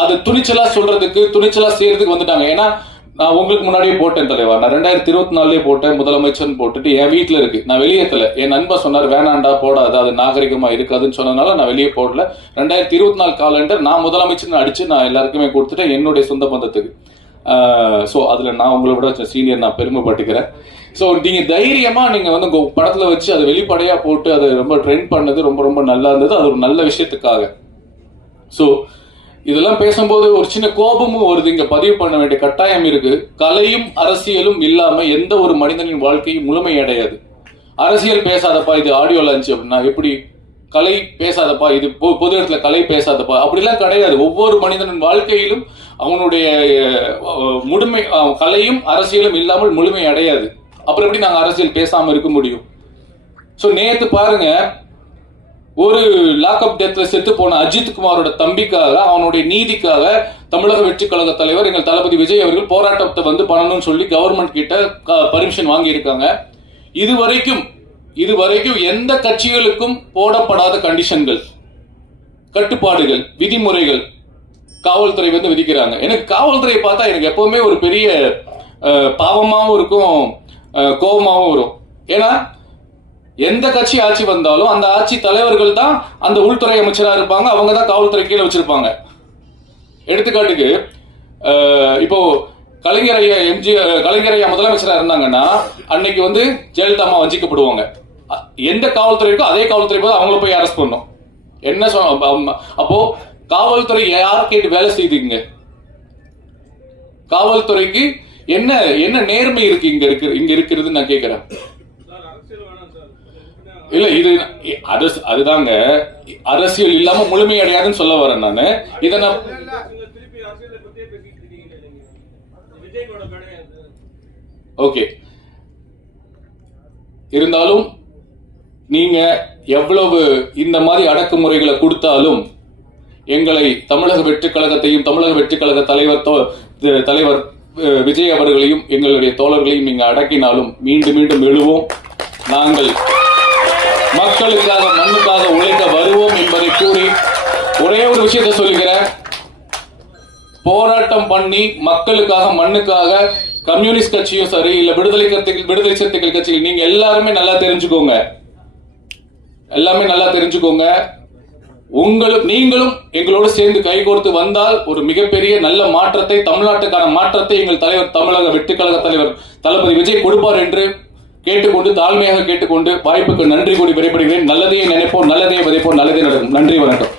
அது துணிச்சலா சொல்றதுக்கு, துணிச்சலா செய்யறதுக்கு வந்துட்டாங்க. ஏன்னா நான் உங்களுக்கு முன்னாடியே போட்டேன் தலைவா, நான் 2024 போட்டேன், முதலமைச்சர் போட்டுட்டு என் வீட்டுல இருக்கு, நான் வெளியேற்றல. என் நண்பர் சொன்னார் வேணாண்டா போடாது, அது நாகரிகமா இருக்காதுன்னு சொன்னதுனால நான் வெளியே போடல. 2024 காலண்டர் நான் முதலமைச்சர் அடிச்சு நான் எல்லாருக்குமே கொடுத்துட்டேன், என்னுடைய சொந்த பந்தத்துக்கு. ஸோ அதுல நான் உங்களை விட சீனியர், நான் பெருமைப்பட்டுக்கிறேன். ஸோ நீங்க தைரியமா நீங்க வந்து படத்துல வச்சு அதை வெளிப்படையா போட்டு அதை ரொம்ப ட்ரெண்ட் பண்ணது ரொம்ப ரொம்ப நல்லா இருந்தது. அது ஒரு நல்ல விஷயத்துக்காக. ஸோ இதெல்லாம் பேசும்போது ஒரு சின்ன கோபமும் வருது, இங்க பதிவு பண்ண வேண்டிய கட்டாயம் இருக்கு. கலையும் அரசியலும் இல்லாம எந்த ஒரு மனிதனின் வாழ்க்கையும் முழுமையடையாது. அரசியல் பேசாதப்பா இது ஆடியோ லான்ச் அப்படின்னா எப்படி, கலை பேசாதப்பா இது பொது இடத்துல கலை பேசாதப்பா அப்படிலாம் கிடையாது. ஒவ்வொரு மனிதனின் வாழ்க்கையிலும் அவனுடைய முழுமை, கலையும் அரசியலும் இல்லாமல் முழுமை அடையாது. அப்புறம் எப்படி நாங்க அரசியல் பேசாம இருக்க முடியும்? ஸோ நேத்து பாருங்க, ஒரு லாக்அப் டெத்ல செத்து போன அஜித் குமாரோட தம்பிக்காக, அவனுடைய நீதிக்காக தமிழக வெற்றி கழக தலைவர் எங்கள் தளபதி விஜய் அவர்கள் போராட்டத்தை வந்து பண்ணணும்னு சொல்லி கவர்மெண்ட் கிட்ட பர்மிஷன் வாங்கி இருக்காங்க. இதுவரைக்கும் எந்த கட்சிகளுக்கும் போடப்படாத கண்டிஷன்கள், கட்டுப்பாடுகள், விதிமுறைகள் காவல்துறை வந்து விதிக்கிறாங்க. எனக்கு காவல்துறையை பார்த்தா எனக்கு எப்பவுமே ஒரு பெரிய பாவமாகவும் இருக்கும், கோபமாகவும் வரும். ஏன்னா எந்த கட்சி ஆட்சி வந்தாலும் அந்த ஆட்சி தலைவர்கள் தான் அந்த உள்துறை அமைச்சரா இருப்பாங்க, அவங்க தான் காவல்துறை கீழே வச்சிருப்பாங்க. எடுத்துக்காட்டுக்கு இப்போ கலைஞர் ஐயா முதலமைச்சரா இருந்தாங்கன்னா அன்னைக்கு வந்து ஜெயலலிதா அம்மா வஞ்சிக்கப்படுவாங்க. எந்த காவல்துறை இருக்கோ அதே காவல்துறை போது அவங்கள போய் அரெஸ்ட் பண்ணும். என்ன சொன்ன அப்போ காவல்துறை யார் கேட்டு வேலை செய்துங்க? காவல்துறைக்கு என்ன நேர்மை இருக்கு இங்க இருக்கிறது நான் கேட்கிறேன். இல்ல இது அதுதாங்க அரசியல் இல்லாம முழுமையடையாதுன்னு சொல்ல வரேன் நானு. இத நான் ஓகே, இருந்தாலும் நீங்க எவ்வளவு இந்த மாதிரி அடக்குமுறைகளை கொடுத்தாலும் எங்களை தமிழக வெற்றி கழகத்தையும் தமிழக வெற்றி கழக தலைவர் விஜய் அவர்களையும் எங்களுடைய தோழர்களையும் நீங்க அடக்கினாலும் மீண்டும் மீண்டும் எழுவோம். நாங்கள் மக்களுக்காக மண்ணுக்காக உழைக்க வருவோம் என்பதை கூறி ஒரே ஒரு விஷயத்தை சொல்லுகிறேன். போராட்டம் பண்ணி மக்களுக்காக மண்ணுக்காக கம்யூனிஸ்ட் கட்சியும் சரி, இல்ல விடுதலை சிறுத்தைகள் கட்சிகள், நீங்க எல்லாருமே நல்லா தெரிஞ்சுக்கோங்க, நீங்களும் எங்களோடு சேர்ந்து கைகோர்த்து வந்தால் ஒரு மிகப்பெரிய நல்ல மாற்றத்தை, தமிழ்நாட்டுக்கான மாற்றத்தை எங்கள் தலைவர் தமிழக வெற்றி கழக தலைவர் தளபதி விஜய் கொடுப்பார் என்று கேட்டுக்கொண்டு, தாழ்மையாக கேட்டுக்கொண்டு வாய்ப்புக்கு நன்றி கூறி விடைபெறுகிறேன். நல்லதையே நினைப்போம், நல்லதையே விதைப்போம், நல்லதே நடக்கும். நன்றி, வணக்கம்.